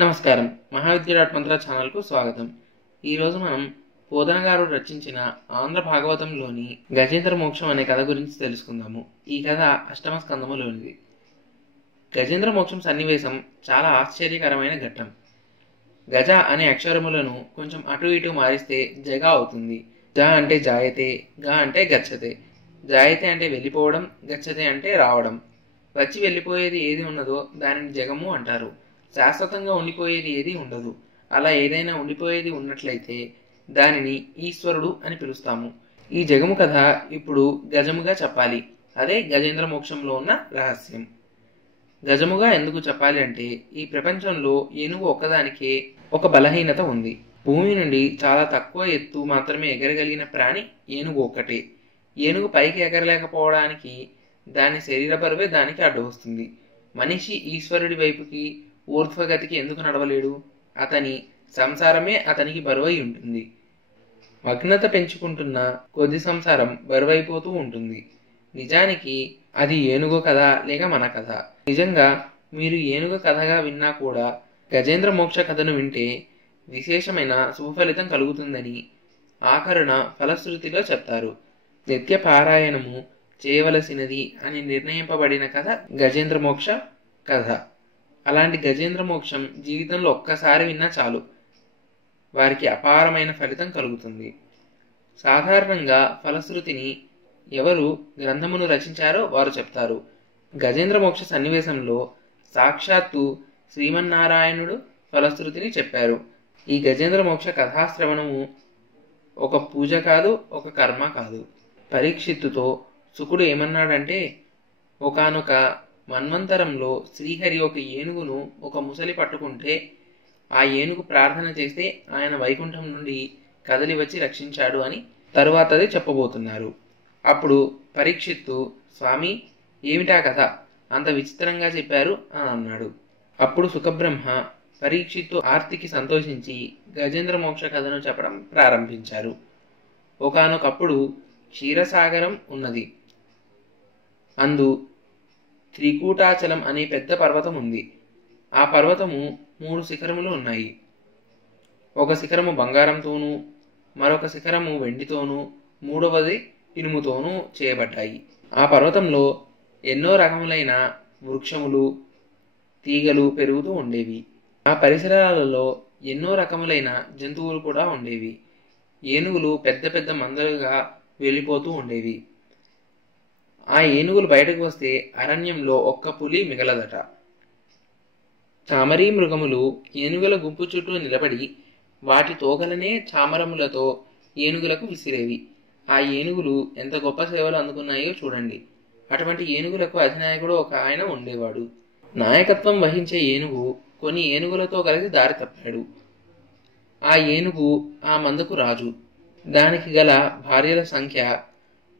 నమస్కారం. మహావిద్య.మంత్ర ఛానల్కు స్వాగతం. ఈరోజు మనం పోతన గారు రచించిన ఆంధ్ర భాగవతంలోని గజేంద్ర మోక్షం అనే కథ గురించి తెలుసుకుందాము. ఈ కథ అష్టమ స్కందములోనిది. గజేంద్ర మోక్షం సన్నివేశం చాలా ఆశ్చర్యకరమైన ఘట్టం. గజ అనే అక్షరములను కొంచెం అటు ఇటు మారిస్తే జగ అవుతుంది. జ అంటే జాయతే, గ అంటే గచ్చతే. జాయతే అంటే వెళ్ళిపోవడం, గచ్చతే అంటే రావడం. వచ్చి వెళ్ళిపోయేది ఏది ఉన్నదో దానిని జగము అంటారు. శాశ్వతంగా ఉండిపోయేది ఏది ఉండదు. అలా ఏదైనా ఉండిపోయేది ఉన్నట్లయితే దానిని ఈశ్వరుడు అని పిలుస్తాము. ఈ జగము కథ ఇప్పుడు గజముగా చెప్పాలి. అదే గజేంద్ర మోక్షంలో ఉన్న రహస్యం. గజముగా ఎందుకు చెప్పాలి అంటే, ఈ ప్రపంచంలో ఏనుగు ఒక్కదానికే ఒక బలహీనత ఉంది. భూమి నుండి చాలా తక్కువ ఎత్తు మాత్రమే ఎగరగలిగిన ప్రాణి ఏనుగు ఒక్కటే. ఏనుగు పైకి ఎగరలేకపోవడానికి దాని శరీర బరువే దానికి అడ్డు వస్తుంది. మనిషి ఈశ్వరుడి వైపుకి ఊర్ధ్వగతికి ఎందుకు నడవలేడు? అతని సంసారమే అతనికి బరువై ఉంటుంది. మగ్నత పెంచుకుంటున్న కొద్ది సంసారం బరువైపోతూ ఉంటుంది. నిజానికి అది ఏనుగు కథ లేక మన కథ. నిజంగా మీరు ఏనుగు కథగా విన్నా కూడా గజేంద్ర మోక్ష కథను వింటే విశేషమైన శుభఫలితం కలుగుతుందని ఆఖరున ఫలశ్రుతిలో చెప్తారు. నిత్య పారాయణము చేయవలసినది అని నిర్ణయింపబడిన కథ గజేంద్ర మోక్ష కథ. అలాంటి గజేంద్ర మోక్షం జీవితంలో ఒక్కసారి విన్నా చాలు, వారికి అపారమైన ఫలితం కలుగుతుంది. సాధారణంగా ఫలశ్రుతిని ఎవరు గ్రంథమును రచించారో వారు చెప్తారు. గజేంద్ర మోక్ష సన్నివేశంలో సాక్షాత్తు శ్రీమన్నారాయణుడు ఫలశ్రుతిని చెప్పారు. ఈ గజేంద్ర మోక్ష కథాశ్రవణము ఒక పూజ కాదు, ఒక కర్మ కాదు. పరీక్షిత్తుతో శుకుడు ఏమన్నాడంటే, ఒకానొక మన్వంతరంలో శ్రీహరి ఒక ఏనుగును ఒక ముసలి పట్టుకుంటే ఆ ఏనుగు ప్రార్థన చేస్తే ఆయన వైకుంఠం నుండి కదలి వచ్చి రక్షించాడు అని తరువాతది చెప్పబోతున్నారు. అప్పుడు పరీక్షిత్తు, స్వామి ఏమిటా కథ అంత విచిత్రంగా చెప్పారు అని అన్నాడు. అప్పుడు సుఖబ్రహ్మ పరీక్షిత్తు ఆర్తికి సంతోషించి గజేంద్ర మోక్ష కథను చెప్పడం ప్రారంభించారు. ఒకానొకప్పుడు క్షీరసాగరం ఉన్నది. అందు త్రికూటాచలం అనే పెద్ద పర్వతం ఉంది. ఆ పర్వతము 3 శిఖరములు ఉన్నాయి. ఒక శిఖరము బంగారంతోనూ, మరొక శిఖరము వెండితోనూ, మూడవది ఇనుముతోనూ చేయబడ్డాయి. ఆ పర్వతంలో ఎన్నో రకములైన వృక్షములు, తీగలు పెరుగుతూ ఉండేవి. ఆ పరిసరాలలో ఎన్నో రకములైన జంతువులు కూడా ఉండేవి. ఏనుగులు పెద్ద పెద్ద మందలుగా వెళ్ళిపోతూ ఉండేవి. ఆ ఏనుగులు బయటకు వస్తే అరణ్యంలో ఒక్క పులి మిగలదట. చామరీ మృగములు ఏనుగుల గుంపు చుట్టూ నిలబడి వాటి తోకలనే చామరములతో ఏనుగులకు విసిరేవి. ఆ ఏనుగులు ఎంత గొప్ప సేవలు అందుకున్నాయో చూడండి. అటువంటి ఏనుగులకు అధినాయకుడు ఒక ఆయన ఉండేవాడు. నాయకత్వం వహించే ఏనుగు కొన్ని ఏనుగులతో కలిసి దారి తప్పాడు. ఆ ఏనుగు ఆ మందకు రాజు. దానికి గల భార్యల సంఖ్య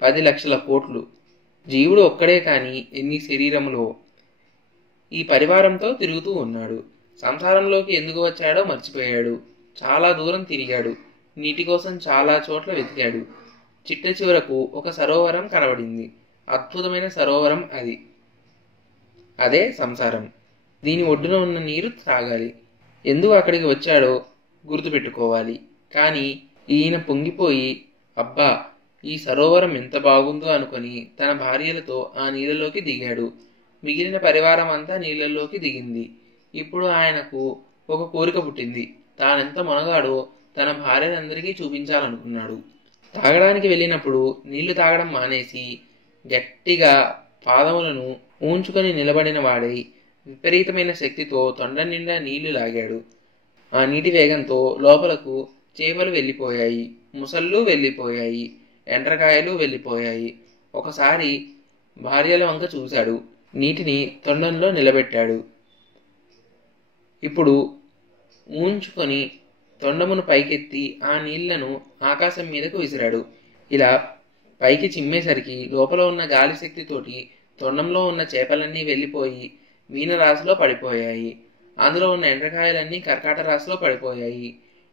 10 లక్షల కోట్లు. జీవుడు ఒక్కడే కాని ఎన్ని శరీరములో. ఈ పరివారంతో తిరుగుతూ ఉన్నాడు. సంసారంలోకి ఎందుకు వచ్చాడో మర్చిపోయాడు. చాలా దూరం తిరిగాడు. నీటి కోసం చాలా చోట్ల వెతికాడు. చిట్ట చివరకు ఒక సరోవరం కనబడింది. అద్భుతమైన సరోవరం అది. అదే సంసారం. దీని ఒడ్డున ఉన్న నీరు త్రాగాలి. ఎందుకు అక్కడికి వచ్చాడో గుర్తుపెట్టుకోవాలి. కానీ ఈయన పొంగిపోయి, అబ్బా ఈ సరోవరం ఎంత బాగుందో అనుకొని తన భార్యలతో ఆ నీళ్ళలోకి దిగాడు. మిగిలిన పరివారం అంతా నీళ్ళలోకి దిగింది. ఇప్పుడు ఆయనకు ఒక కోరిక పుట్టింది. తానెంత మొనగాడో తన భార్యలందరికీ చూపించాలనుకున్నాడు. తాగడానికి వెళ్ళినప్పుడు నీళ్లు తాగడం మానేసి గట్టిగా పాదములను ఊంచుకొని నిలబడిన వాడై విపరీతమైన శక్తితో తొండ నిండా నీళ్లు లాగాడు. ఆ నీటి వేగంతో లోపలకు చేపలు వెళ్ళిపోయాయి, ముసళ్ళు వెళ్ళిపోయాయి, ఎండ్రకాయలు వెళ్ళిపోయాయి. ఒకసారి భార్యల వంక చూశాడు. నీటిని తొండంలో నిలబెట్టాడు. ఇప్పుడు ఊంచుకొని తొండమును పైకెత్తి ఆ నీళ్లను ఆకాశం మీదకు విసిరాడు. ఇలా పైకి చిమ్మేసరికి లోపల ఉన్న గాలి శక్తితోటి తొండంలో ఉన్న చేపలన్నీ వెళ్ళిపోయి మీనరాశిలో పడిపోయాయి. అందులో ఉన్న ఎండ్రకాయలన్నీ కర్కాట రాశిలో పడిపోయాయి.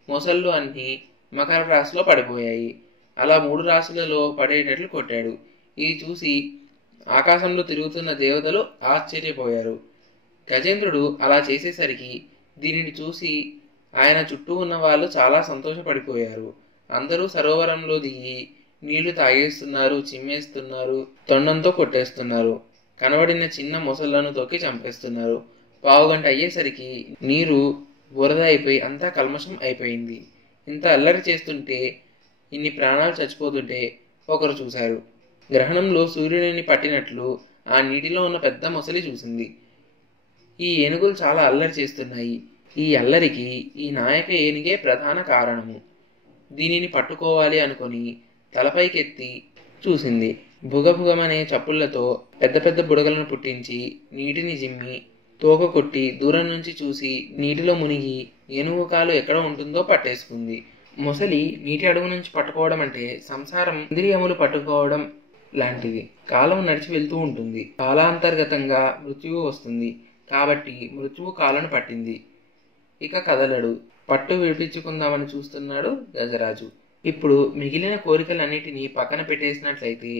మొసళ్ళు అన్నీ మకర రాశిలో పడిపోయాయి. అలా 3 రాశులలో పడేటట్లు కొట్టాడు. ఇది చూసి ఆకాశంలో తిరుగుతున్న దేవతలు ఆశ్చర్యపోయారు. గజేంద్రుడు అలా చేసేసరికి దీనిని చూసి ఆయన చుట్టూ ఉన్న వాళ్ళు చాలా సంతోషపడిపోయారు. అందరూ సరోవరంలో దిగి నీళ్లు తాగేస్తున్నారు, చిమ్మేస్తున్నారు, తొండంతో కొట్టేస్తున్నారు. కనబడిన చిన్న మొసళ్లను తొక్కి చంపేస్తున్నారు. పావుగంట అయ్యేసరికి నీరు బురద అయిపోయి అంతా కల్మషం అయిపోయింది. ఇంత అల్లరి చేస్తుంటే, ఇన్ని ప్రాణాలు చచ్చిపోతుంటే ఒకరు చూశారు. గ్రహణంలో సూర్యుడిని పట్టినట్లు ఆ నీటిలో ఉన్న పెద్ద మొసలి చూసింది. ఈ ఏనుగులు చాలా అల్లరి చేస్తున్నాయి. ఈ అల్లరికి ఈ నాయక ఏనుగే ప్రధాన కారణము. దీనిని పట్టుకోవాలి అనుకొని తలపైకెత్తి చూసింది. భుగభుగమనే చప్పుళ్లతో పెద్ద పెద్ద బుడగలను పుట్టించి నీటిని జిమ్మి తోక కొట్టి దూరం నుంచి చూసి నీటిలో మునిగి ఏనుగు కాలు ఎక్కడ ఉంటుందో పట్టేసుకుంది. మొసలి నీటి అడుగు నుంచి పట్టుకోవడం అంటే సంసారం ఇంద్రియములు పట్టుకోవడం లాంటిది. కాలం నడిచి వెళ్తూ ఉంటుంది. కాలాంతర్గతంగా మృత్యువు వస్తుంది. కాబట్టి మృత్యువు కాలను పట్టింది. ఇక కదలడు. పట్టు విడిపించుకుందామని చూస్తున్నాడు గజరాజు. ఇప్పుడు మిగిలిన కోరికలన్నిటినీ పక్కన పెట్టేసినట్లయితే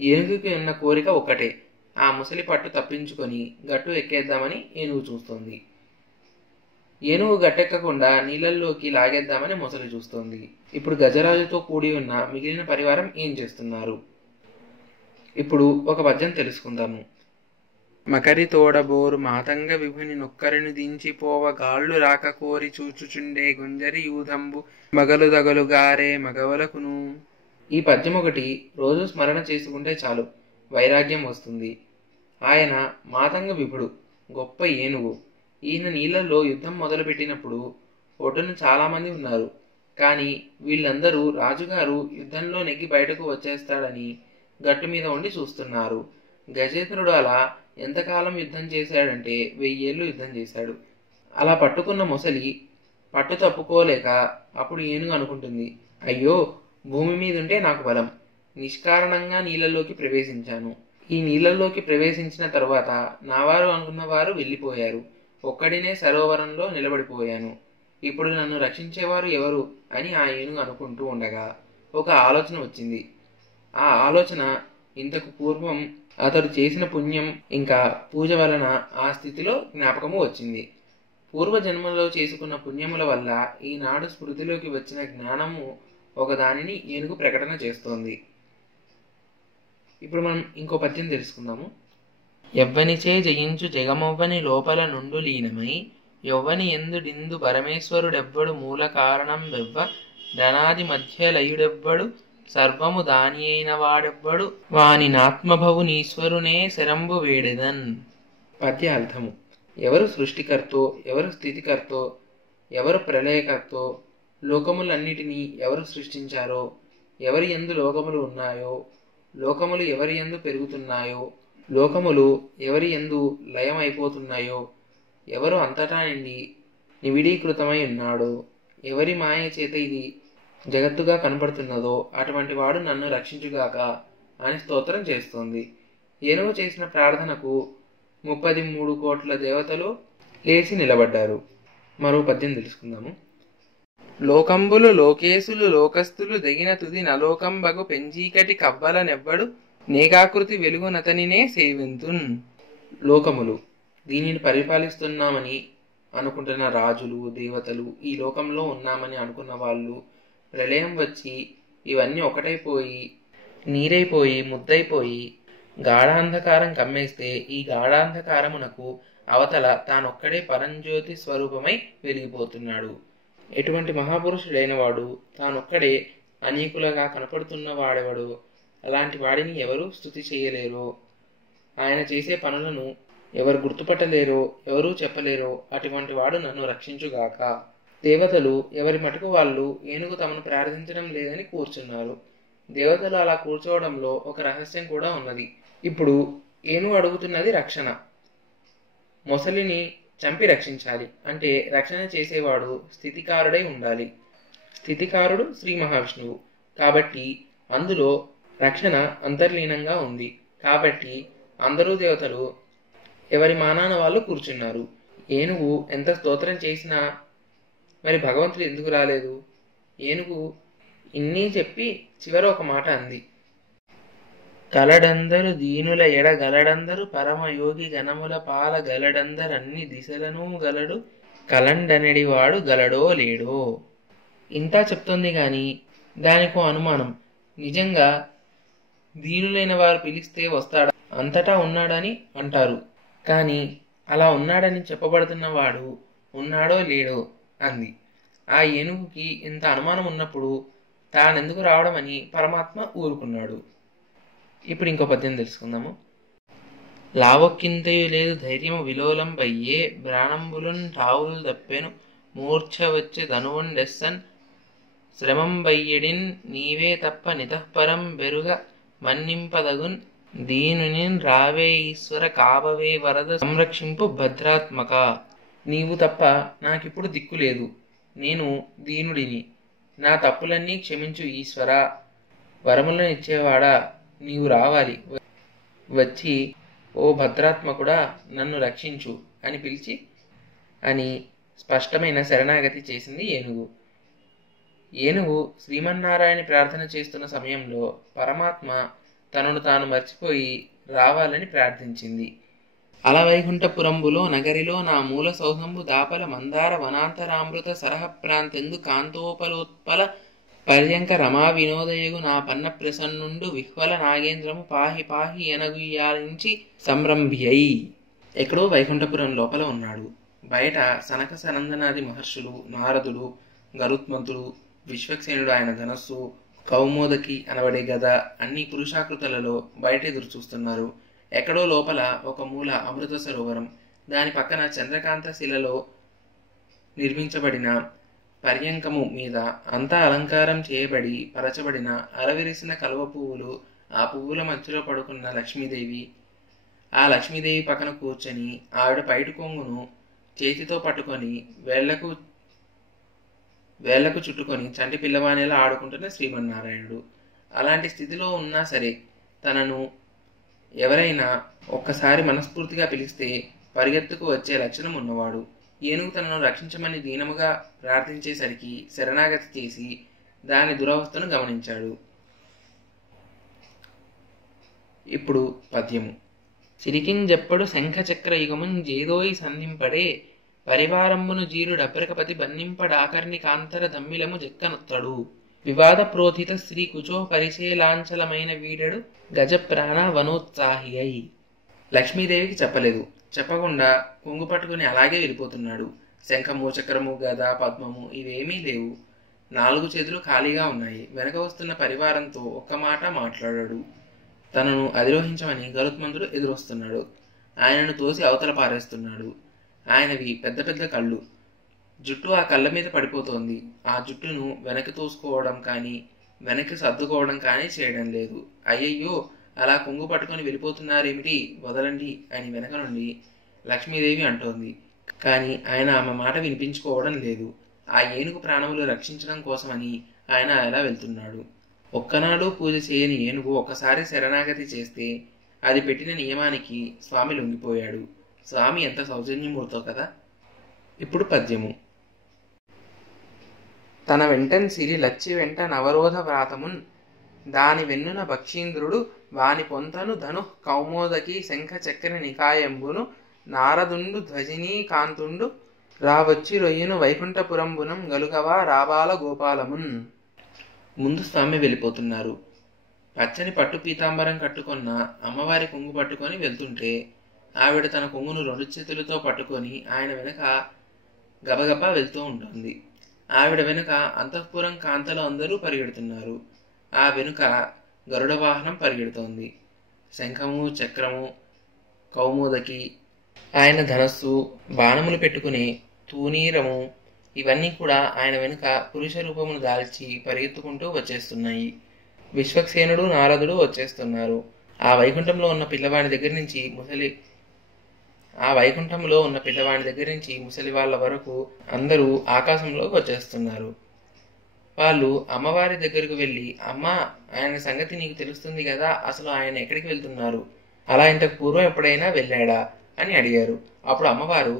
ఏనుగుకి ఉన్న కోరిక ఒక్కటే, ఆ ముసలి పట్టు తప్పించుకొని గట్టు ఎక్కేద్దామని ఏనుగు చూస్తోంది. ఏనుగు గట్టెక్కకుండా నీళ్ళల్లోకి లాగేద్దామని ముసలి చూస్తోంది. ఇప్పుడు గజరాజుతో కూడి ఉన్న మిగిలిన పరివారం ఏం చేస్తున్నారు? ఇప్పుడు ఒక పద్యం తెలుసుకుందాము. మకరి తోడబోరు మాతంగ విభుని నొక్కరిని దించిపోవ గాళ్ళు రాక కోరి చూచుచుండే గుంజరి యూధంబు మగలు దగలు గారే మగవలకును. ఈ పద్యం ఒకటి రోజు స్మరణ చేసుకుంటే చాలు, వైరాగ్యం వస్తుంది. ఆయన మాతంగ విభుడు, గొప్ప ఏనుగు. ఈయన నీళ్లలో యుద్ధం మొదలుపెట్టినప్పుడు ఒడ్డున చాలామంది ఉన్నారు. కానీ వీళ్ళందరూ రాజుగారు యుద్ధంలో నెగ్గి బయటకు వచ్చేస్తాడని గట్టు మీద ఉండి చూస్తున్నారు. గజేంద్రుడు అలా ఎంతకాలం యుద్ధం చేశాడంటే 1000 ఏళ్ళు యుద్ధం చేశాడు. అలా పట్టుకున్న మొసలి పట్టు తప్పుకోలేక అప్పుడు ఏనుగు అనుకుంటుంది, అయ్యో, భూమి మీదుంటే నాకు బలం, నిష్కారణంగా నీళ్ళలోకి ప్రవేశించాను. ఈ నీళ్ళల్లోకి ప్రవేశించిన తరువాత నావారు అనుకున్న వారు వెళ్ళిపోయారు. ఒక్కడినే సరోవరంలో నిలబడిపోయాను. ఇప్పుడు నన్ను రక్షించేవారు ఎవరు అని ఆ ఏనుగు అనుకుంటూ ఉండగా ఒక ఆలోచన వచ్చింది. ఆ ఆలోచన ఇంతకు పూర్వం అతడు చేసిన పుణ్యం ఇంకా పూజ వలన ఆ స్థితిలో జ్ఞాపకము వచ్చింది. పూర్వజన్మలో చేసుకున్న పుణ్యముల వల్ల ఈనాడు స్మృతిలోకి వచ్చిన జ్ఞానము ఒకదానిని ఏనుగు ప్రకటన చేస్తోంది. ఇప్పుడు మనం ఇంకో పద్యం తెలుసుకుందాము. ఎవ్వనిచే జయించు జగమవ్వని లోపల నుండు లీనమై యవ్వని ఎందుడిందు పరమేశ్వరుడెవ్వడు మూల కారణం వెవ్వ ధనాది మధ్య లయుడెవ్వడు సర్వము దాని అయిన వాడెవ్వడు వాని నాత్మభవునీశ్వరునే శరంబు వేడెదన్. పద్య అర్థము. ఎవరు సృష్టికర్తో, ఎవరు స్థితికర్తో, ఎవరు ప్రళయకర్తో, లోకములన్నిటినీ ఎవరు సృష్టించారో, ఎవరి యందు లోకములు ఉన్నాయో, లోకములు ఎవరి యందు పెరుగుతున్నాయో, లోకములు ఎవరి యందు లయం అయిపోతున్నాయో, ఎవరు అంతటా నిండి నివిడీకృతమై ఉన్నాడో, ఎవరి మాయ చేత ఇది జగత్తుగా కనపడుతున్నదో అటువంటి వాడు నన్ను రక్షించుగాక అని స్తోత్రం చేస్తోంది. ఏనుగు చేసిన ప్రార్థనకు 33 కోట్ల దేవతలు లేచి నిలబడ్డారు. మరో పద్యం తెలుసుకుందాము. లోకంబులు లోకేశులు లోకస్తులు దగిన తుది నలోకంబగు పెంచీకటి కవ్వల నెవ్వడు నేకాకృతి వెలుగునతనినే సేవింతున్. లోకములు, దీనిని పరిపాలిస్తున్నామని అనుకుంటున్న రాజులు, దేవతలు, ఈ లోకంలో ఉన్నామని అనుకున్న వాళ్ళు, ప్రళయం వచ్చి ఇవన్నీ ఒకటైపోయి నీరైపోయి ముద్దైపోయి గాఢాంధకారం కమ్మేస్తే ఈ గాఢాంధకారమునకు అవతల తానొక్కడే పరంజ్యోతి స్వరూపమై వెలిగిపోతున్నాడు. ఎటువంటి మహాపురుషుడైన వాడు తానొక్కడే అనేకులుగా కనపడుతున్న వాడెవడు? అలాంటి వాడిని ఎవరు స్తుతి చేయలేరో, ఆయన చేసే పనులను ఎవరు గుర్తుపట్టలేరో, ఎవరూ చెప్పలేరో అటువంటి వాడు నన్ను రక్షించుగాక. దేవతలు ఎవరి మటుకు వాళ్ళు ఏనుగు తమను ప్రార్థించడం లేదని కూర్చున్నారు. దేవతలు అలా కూర్చోవడంలో ఒక రహస్యం కూడా ఉన్నది. ఇప్పుడు ఏనుగు అడుగుతున్నది రక్షణ. మొసలిని చంపి రక్షించాలి అంటే రక్షణ చేసేవాడు స్థితికారుడై ఉండాలి. స్థితికారుడు శ్రీ మహావిష్ణువు కాబట్టి అందులో రక్షణ అంతర్లీనంగా ఉంది. కాబట్టి అందరూ దేవతలు ఎవరి మానాన వాళ్ళు కూర్చున్నారు. ఏనుగు ఎంత స్తోత్రం చేసినా మరి భగవంతుడు ఎందుకు రాలేదు? ఏనుగు ఇన్ని చెప్పి చివర ఒక మాట అంది, కలడందరు దీనుల ఎడ గలడందరు పరమయోగి గణముల పాల గలడందరన్ని దిశలను గలడు కలండనడివాడు గలడో లేడో. ఇంతా చెప్తోంది గాని దానికో అనుమానం. నిజంగా దీనులైన వారు పిలిస్తే వస్తాడా? అంతటా ఉన్నాడని అంటారు, కానీ అలా ఉన్నాడని చెప్పబడుతున్నవాడు ఉన్నాడో లేడో అంది. ఆ ఏనుగుకి ఇంత అనుమానం ఉన్నప్పుడు తానెందుకు రావడం అని పరమాత్మ ఊరుకున్నాడు. ఇప్పుడు ఇంకో పద్యం తెలుసుకుందాము. లావొక్కింతయు లేదు ధైర్యము విలోలం బయ్యే బ్రాణంబులున్ టావులు దప్పెను మూర్ఛ వచ్చే ధనువుండెస్సన్ శ్రమం బయ్యడిన్ నీవే తప్ప నితఃపరం బెరుగ మన్నింపదగున్ దీనునిన్ రావే ఈశ్వర కావవే వరద సంరక్షింపు భద్రాత్మక. నీవు తప్ప నాకిప్పుడు దిక్కు లేదు, నేను దీనుడిని, నా తప్పులన్నీ క్షమించు ఈశ్వర, వరములను ఇచ్చేవాడా నీవు రావాలి, వచ్చి ఓ భద్రాత్మకుడా నన్ను రక్షించు అని పిలిచి అని స్పష్టమైన శరణాగతి చేసింది ఏనుగు. ఏనుగు శ్రీమన్నారాయణ ప్రార్థన చేస్తున్న సమయంలో పరమాత్మ తనను తాను మర్చిపోయి రావాలని ప్రార్థించింది. అలవైకుంఠపురంబులో నగరిలో నా మూల సౌహంబు దాపల మందార వనాంతరామృత సరహ ప్రాంతెందు కాంతోపలోత్పల పర్యంక రమా వినోదయగు నా పన్న ప్రసన్నుండు విహ్వల నాగేంద్రము పాహి పాహి ఎనగుయాలించి సంరంభ్యై. ఎక్కడో వైకుంఠపురం లోపల ఉన్నాడు. బయట సనక సనందనాది మహర్షులు, నారదుడు, గరుత్మంతుడు, విశ్వక్సేనుడు ఆయన ధనస్సు, కౌమోదకి అనబడే గద అన్ని పురుషాకృతులలో బయట ఎదురు చూస్తున్నారు. ఎక్కడో లోపల ఒక మూల అమృత సరోవరం, దాని పక్కన చంద్రకాంత శిలలో నిర్మించబడిన పర్యంకము మీద అంతా అలంకారం చేయబడి పరచబడిన అరవిరిసిన కలువ పువ్వులు, ఆ పువ్వుల మధ్యలో పడుకున్న లక్ష్మీదేవి, ఆ లక్ష్మీదేవి పక్కన కూర్చొని ఆవిడ పైటి కొంగును చేతితో పట్టుకొని వేళ్లకు చుట్టుకొని చంటి పిల్లవాణిలా ఆడుకుంటున్న శ్రీమన్నారాయణుడు. అలాంటి స్థితిలో ఉన్నా సరే తనను ఎవరైనా ఒక్కసారి మనస్ఫూర్తిగా పిలిస్తే పరిగెత్తుకు వచ్చే లక్షణం ఉన్నవాడు. ఏనుగు తనను రక్షించమని దీనముగా ప్రార్థించేసరికి శరణాగతి చేసి దాని దురవస్థను గమనించాడు. ఇప్పుడు పద్యము. సిరికింజెప్పడు శంఖచక్ర యుగమున్ జేదోయి సంధింపడే పరివారంబును జీరుడపరకపతి బన్నింపడాకర్ణి కాంతర దమ్మిలము జక్కనొత్తడు వివాద ప్రోథిత శ్రీ కుచో పరిశేలాంచలమైన వీడడు గజ ప్రాణ వనోత్సాహి అయి. లక్ష్మీదేవికి చెప్పలేదు, చెప్పకుండా కొంగు పట్టుకుని అలాగే వెళ్ళిపోతున్నాడు. శంఖము, చక్రము, గద, పద్మము ఇవేమీ లేవు. 4 చేతులు ఖాళీగా ఉన్నాయి. వెనక వస్తున్న పరివారంతో ఒక్క మాట మాట్లాడాడు. తనను అధిరోహించమని గరుత్మంతుడు ఎదురొస్తున్నాడు. ఆయనను తోసి అవతల పారేస్తున్నాడు. ఆయనవి పెద్ద పెద్ద కళ్ళు. జుట్టు ఆ కళ్ళ మీద పడిపోతోంది. ఆ జుట్టును వెనక్కి తోసుకోవడం కానీ వెనక్కి సర్దుకోవడం కానీ చేయడం లేదు. అయ్యయ్యో, అలా కొంగు పట్టుకొని వెళ్ళిపోతున్నారేమిటి, వదలండి అని వెనక నుండి లక్ష్మీదేవి అంటోంది. కానీ ఆయన ఆమె మాట వినిపించుకోవడం లేదు. ఆ ఏనుగు ప్రాణములు రక్షించడం కోసమని ఆయన అలా వెళ్తున్నాడు. ఒక్కనాడు పూజ చేయని ఏనుగు ఒక్కసారి శరణాగతి చేస్తే అది పెట్టిన నియమానికి స్వామి లొంగిపోయాడు. స్వామి ఎంత సౌజన్యమూర్తో కదా. ఇప్పుడు పద్యము. తన వెంటన్ సిరి లచ్చి వెంట నవరోధ వ్రాతమున్ దాని వెన్నున భక్షీంద్రుడు వాని పొంతను ధను కౌమోదకి శంఖ చక్ర నికాయంబును నారదుండు ధ్వజినీ కాంతుండు రావచ్చి రొయ్యను వైకుంఠపురంబునం గలుగవా రాబాల గోపాలమున్. ముందు స్వామి వెళ్ళిపోతున్నారు. పచ్చని పట్టు పీతాంబరం కట్టుకున్న అమ్మవారి కొంగు పట్టుకొని వెళ్తుంటే ఆవిడ తన కొంగును 2 చేతులతో పట్టుకొని ఆయన వెనుక గబగబా వెళ్తూ ఉంటుంది. ఆవిడ వెనుక అంతఃపురం కాంతలు అందరూ పరిగెడుతున్నారు. ఆ వెనుక గరుడ వాహనం పరిగెడుతోంది. శంఖము, చక్రము, కౌమోదకి, ఆయన ధనస్సు, బాణములు పెట్టుకునే తూనీరము ఇవన్నీ కూడా ఆయన వెనుక పురుష రూపమును దాల్చి పరిగెత్తుకుంటూ వచ్చేస్తున్నాయి. విశ్వక్సేనుడు, నారదుడు వచ్చేస్తున్నారు. ఆ వైకుంఠంలో ఉన్న పిల్లవాడి దగ్గర నుంచి ముసలి వాళ్ళ వరకు అందరూ ఆకాశంలోకి వచ్చేస్తున్నారు. వాళ్ళు అమ్మవారి దగ్గరకు వెళ్ళి, అమ్మా, ఆయన సంగతి నీకు తెలుస్తుంది కదా, అసలు ఆయన ఎక్కడికి వెళ్తున్నారు, అలా ఇంతకు పూర్వం ఎప్పుడైనా వెళ్ళాడా అని అడిగారు. అప్పుడు అమ్మవారు,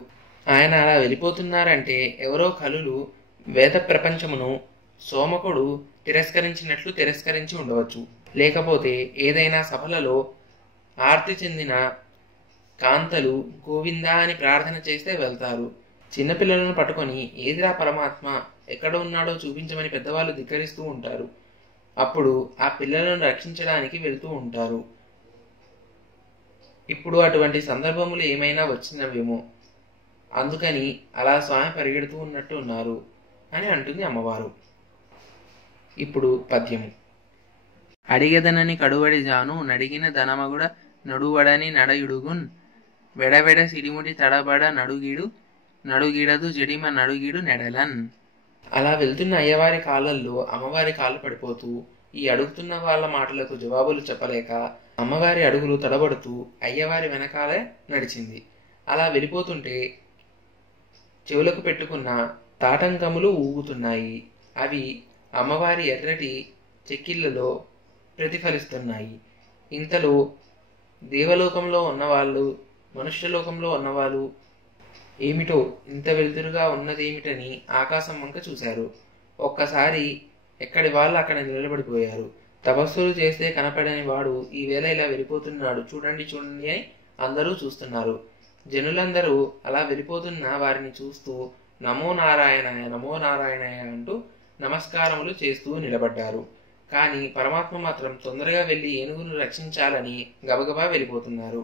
ఆయన అలా వెళ్ళిపోతున్నారంటే ఎవరో కలులు వేద ప్రపంచమును సోమకుడు తిరస్కరించినట్లు తిరస్కరించి ఉండవచ్చు. లేకపోతే ఏదైనా సభలలో ఆర్తి చెందిన కాంతలు గోవిందా అని ప్రార్థన చేస్తే వెళ్తారు. చిన్నపిల్లలను పట్టుకొని ఏదిరా పరమాత్మ ఎక్కడ ఉన్నాడో చూపించమని పెద్దవాళ్ళు ధిక్కరిస్తూ ఉంటారు. అప్పుడు ఆ పిల్లలను రక్షించడానికి వెళ్తూ ఉంటారు. ఇప్పుడు అటువంటి సందర్భములు ఏమైనా వచ్చినవేమో, అందుకని అలా స్వామి పరిగెడుతూ ఉన్నట్టు ఉన్నారు అని అంటుంది అమ్మవారు. ఇప్పుడు పద్యము. అడిగెదనని కడువడి జాను నడిగిన ధనమగుడ నడువడని నడయుడుగున్ వెడవెడ సిడిముడి తడబడ నడుగిడదు జడిమ నడుగిడు నెడలన్. అలా వెళ్తున్న అయ్యవారి కాళ్ళల్లో అమ్మవారి కాళ్ళు పడిపోతూ ఈ అడుగుతున్న వాళ్ళ మాటలకు జవాబులు చెప్పలేక అమ్మవారి అడుగులు తడబడుతూ అయ్యవారి వెనకాలే నడిచింది. అలా వెళ్ళిపోతుంటే చెవులకు పెట్టుకున్న తాటంకములు ఊగుతున్నాయి. అవి అమ్మవారి ఎర్రటి చెక్కిళ్లలో ప్రతిఫలిస్తున్నాయి. ఇంతలో దేవలోకంలో ఉన్నవాళ్ళు, మనుష్యలోకంలో ఉన్నవాళ్ళు ఏమిటో ఇంత వెలుతురుగా ఉన్నదేమిటని ఆకాశం వంక చూశారు. ఒక్కసారి ఎక్కడి వాళ్ళు అక్కడ నిలబడిపోయారు. తపస్సులు చేస్తే కనపడని వాడు ఈవేళ ఇలా వెళ్ళిపోతున్నాడు, చూడండి చూడండి అని అందరూ చూస్తున్నారు. జనులందరూ అలా వెళ్ళిపోతున్న వారిని చూస్తూ నమో నారాయణాయ నమో నారాయణాయ అంటూ నమస్కారములు చేస్తూ నిలబడ్డారు. కానీ పరమాత్మ మాత్రం తొందరగా వెళ్ళి ఏనుగును రక్షించాలని గబగబా వెళ్ళిపోతున్నారు.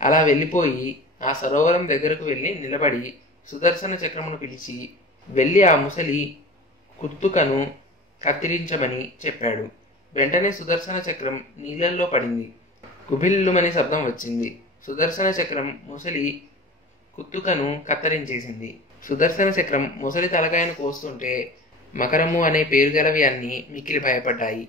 అలా వెళ్ళిపోయి ఆ సరోవరం దగ్గరకు వెళ్ళి నిలబడి సుదర్శన చక్రమును పిలిచి వెళ్ళి ఆ ముసలి కుత్తుకను కత్తిరించమని చెప్పాడు. వెంటనే సుదర్శన చక్రం నీళ్ళల్లో పడింది. కుభిల్లుమని శబ్దం వచ్చింది. సుదర్శన చక్రం ముసలి కుత్తుకను కత్తిరించేసింది. సుదర్శన చక్రం ముసలి తలకాయను కోస్తుంటే మకరము అనే పేరు గలవి అన్నీ మిక్కిలి భయపడ్డాయి.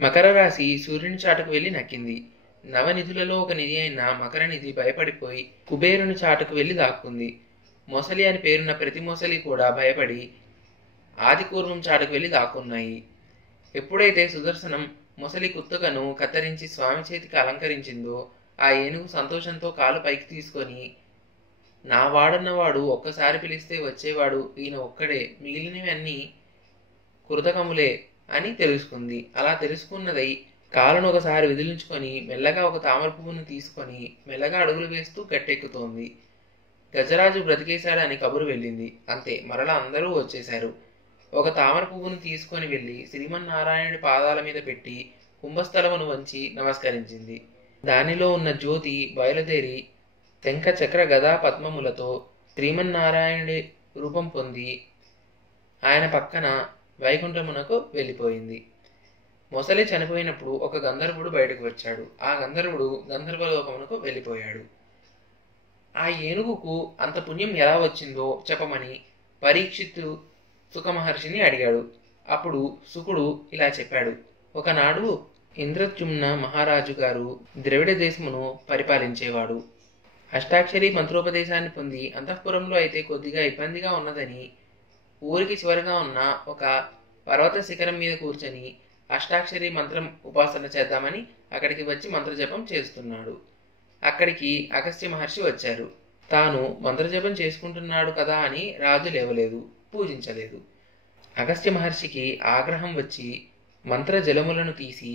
మకర రాశి సూర్యుని చాటుకు వెళ్ళి నక్కింది. నవనిధులలో ఒక నిధి అయిన మకర నిధి భయపడిపోయి కుబేరుని చాటుకు వెళ్ళి దాక్కుంది. మొసలి అని పేరున్న ప్రతి మొసలి కూడా భయపడి ఆదిపూర్వం చాటుకు వెళ్ళి దాక్కున్నాయి. ఎప్పుడైతే సుదర్శనం మొసలి కుత్తుకను కత్తిరించి స్వామి చేతికి అలంకరించిందో ఆ ఏనుగు సంతోషంతో కాలు పైకి తీసుకొని, నా వాడన్నవాడు ఒక్కసారి పిలిస్తే వచ్చేవాడు ఈయన ఒక్కడే, మిగిలినవి అన్నీ కృతకములే అని తెలుసుకుంది. అలా తెలుసుకున్నదై కాలును ఒకసారి విదిలించుకొని మెల్లగా ఒక తామర పువ్వును తీసుకొని మెల్లగా అడుగులు వేస్తూ గట్టెక్కుతోంది. గజరాజు బ్రతికేశాడని కబురు వెళ్ళింది. అంతే, మరలా అందరూ వచ్చేశారు. ఒక తామర పువ్వును తీసుకొని వెళ్ళి శ్రీమన్నారాయణుడి పాదాల మీద పెట్టి కుంభస్థలమును వంచి నమస్కరించింది. దానిలో ఉన్న జ్యోతి బయలుదేరి శంఖ చక్ర గదా పద్మములతో శ్రీమన్నారాయణుడి రూపం పొంది ఆయన పక్కన వైకుంఠమునకు వెళ్ళిపోయింది. మొసలి చనిపోయినప్పుడు ఒక గంధర్వుడు బయటకు వచ్చాడు. ఆ గంధర్వుడు గంధర్వలోకమునకు వెళ్ళిపోయాడు. ఆ ఏనుగుకు అంత పుణ్యం ఎలా వచ్చిందో చెప్పమని పరీక్షిత్తు సుఖ మహర్షిని అడిగాడు. అప్పుడు సుకుడు ఇలా చెప్పాడు. ఒకనాడు ఇంద్రద్యుమ్న మహారాజు గారు ద్రవిడ దేశమును పరిపాలించేవాడు. అష్టాక్షరి మంత్రోపదేశాన్ని పొంది అంతఃపురంలో అయితే కొద్దిగా ఇబ్బందిగా ఉన్నదని ఊరికి చివరగా ఉన్న ఒక పర్వత శిఖరం మీద కూర్చొని అష్టాక్షరి మంత్రం ఉపాసన చేద్దామని అక్కడికి వచ్చి మంత్రజపం చేస్తున్నాడు. అక్కడికి అగస్త్య మహర్షి వచ్చారు. తాను మంత్రజపం చేసుకుంటున్నాడు కదా అని రాజు లేవలేదు, పూజించలేదు. అగస్త్య మహర్షికి ఆగ్రహం వచ్చి మంత్ర జలములను తీసి,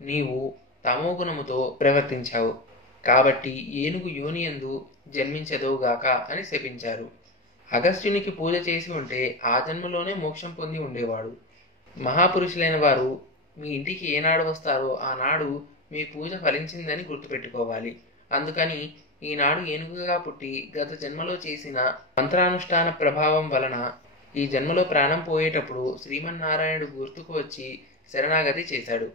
నీవు తమోగుణముతో ప్రవర్తించావు కాబట్టి ఏనుగు యోనియందు జన్మించదోగాక అని శపించారు. అగస్త్యునికి పూజ చేసి ఉంటే ఆ జన్మలోనే మోక్షం పొంది ఉండేవాడు. మహాపురుషులైన వారు మీ ఇంటికి ఏనాడు వస్తారో ఆనాడు మీ పూజ ఫలించిందని గుర్తుపెట్టుకోవాలి. అందుకని ఈనాడు ఏనుగుగా పుట్టి గత జన్మలో చేసిన మంత్రానుష్ఠాన ప్రభావం వలన ఈ జన్మలో ప్రాణం పోయేటప్పుడు శ్రీమన్నారాయణుడు గుర్తుకు వచ్చి శరణాగతి చేశాడు.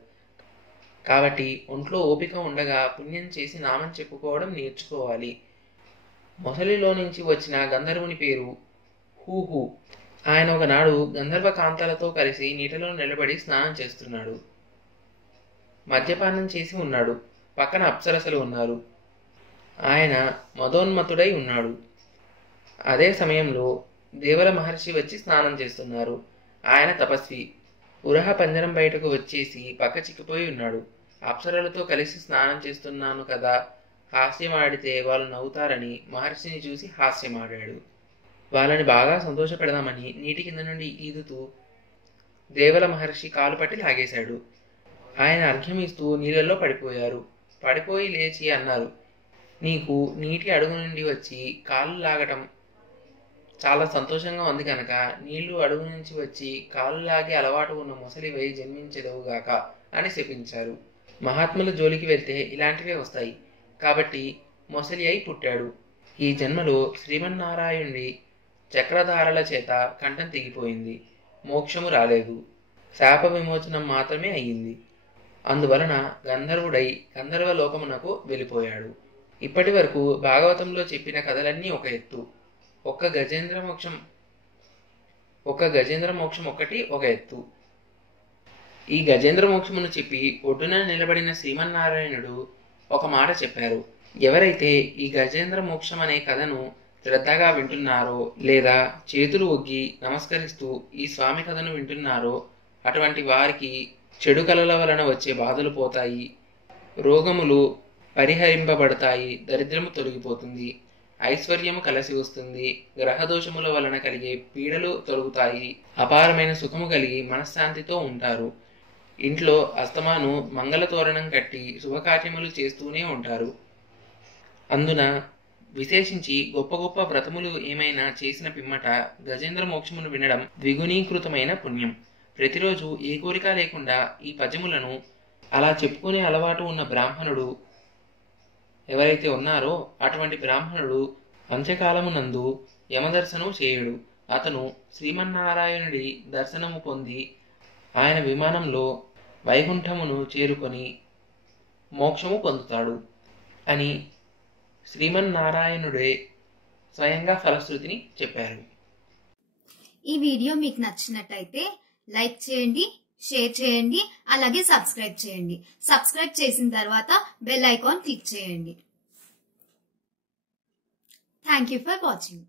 కాబట్టి ఒంట్లో ఓపిక ఉండగా పుణ్యం చేసి నామం చెప్పుకోవడం నేర్చుకోవాలి. మొసలిలో నుంచి వచ్చిన గంధర్వుని పేరు హూహు. ఆయన ఒకనాడు గంధర్వ కాంతలతో కలిసి నీటిలో నిలబడి స్నానం చేస్తున్నాడు. మద్యపానం చేసి ఉన్నాడు. పక్కన అప్సరసలు ఉన్నారు. ఆయన మదోన్మతుడై ఉన్నాడు. అదే సమయంలో దేవల మహర్షి వచ్చి స్నానం చేస్తున్నారు. ఆయన తపస్వి. ఉరహ పంజరం బయటకు వచ్చేసి పక్క చిక్కిపోయి ఉన్నాడు. అప్సరలతో కలిసి స్నానం చేస్తున్నాను కదా, హాస్యమాడితే వాళ్ళు నవ్వుతారని మహర్షిని చూసి హాస్యమాడాడు. వాళ్ళని బాగా సంతోష పెడదామని నీటి కింద నుండి ఈదుతూ దేవల మహర్షి కాలు పట్టి లాగేశాడు. ఆయన అర్ఘ్యం ఇస్తూ నీళ్ళలో పడిపోయారు. పడిపోయి లేచి అన్నారు, నీకు నీటి అడుగు నుండి వచ్చి కాళ్ళు లాగటం చాలా సంతోషంగా ఉంది కనుక నీళ్లు అడుగు నుంచి వచ్చి కాళ్ళు లాగే అలవాటు ఉన్న ముసలివై జన్మించదవుగాక అని శపించారు. మహాత్ముల జోలికి వెళ్తే ఇలాంటివే వస్తాయి. కాబట్టి మొసలి అయి పుట్టాడు. ఈ జన్మలో శ్రీమన్నారాయణుడి చక్రధారల చేత కంఠం తెగిపోయింది. మోక్షము రాలేదు. శాప విమోచనం మాత్రమే అయ్యింది. అందువలన గంధర్వుడై గంధర్వ లోకమునకు వెళ్ళిపోయాడు. ఇప్పటి వరకు భాగవతంలో చెప్పిన కథలన్నీ ఒక ఎత్తు. ఒక్క గజేంద్ర మోక్షం ఒక్కటి ఒక ఎత్తు. ఈ గజేంద్ర మోక్షమును చెప్పి ఒడ్డున నిలబడిన శ్రీమన్నారాయణుడు ఒక మాట చెప్పారు. ఎవరైతే ఈ గజేంద్ర మోక్షం అనే కథను శ్రద్ధగా వింటున్నారో లేదా చేతులు ఒగ్గి నమస్కరిస్తూ ఈ స్వామి కథను వింటున్నారో అటువంటి వారికి చెడు కలల వలన వచ్చే బాధలు పోతాయి, రోగములు పరిహరింపబడతాయి, దరిద్రము తొలగిపోతుంది, ఐశ్వర్యము కలిసి వస్తుంది, గ్రహదోషముల వలన కలిగే పీడలు తొలగుతాయి, అపారమైన సుఖము కలిగి మనశ్శాంతితో ఉంటారు. ఇంట్లో అస్తమాను మంగళ తోరణం కట్టి శుభకార్యములు చేస్తూనే ఉంటారు. అందున విశేషించి గొప్ప గొప్ప వ్రతములు ఏమైనా చేసిన పిమ్మట గజేంద్ర మోక్షమును వినడం ద్విగుణీకృతమైన పుణ్యం. ప్రతిరోజు ఏ కోరిక లేకుండా ఈ పద్యములను అలా చెప్పుకునే అలవాటు ఉన్న బ్రాహ్మణుడు ఎవరైతే ఉన్నారో అటువంటి బ్రాహ్మణుడు అంత్యకాలమునందు యమదర్శనం చేయుడు. అతను శ్రీమన్నారాయణుడి దర్శనము పొంది ఆయన విమానంలో వైకుంఠమును చేరుకొని మోక్షము పొందుతాడు అని శ్రీమన్నారాయణుడే స్వయంగా ఫలశ్రుతిని చెప్పారు. ఈ వీడియో మీకు నచ్చినట్టయితే లైక్ చేయండి, షేర్ చేయండి, అలాగే సబ్స్క్రైబ్ చేయండి. సబ్స్క్రైబ్ చేసిన తర్వాత బెల్ ఐకాన్ క్లిక్ చేయండి. Thank you for watching.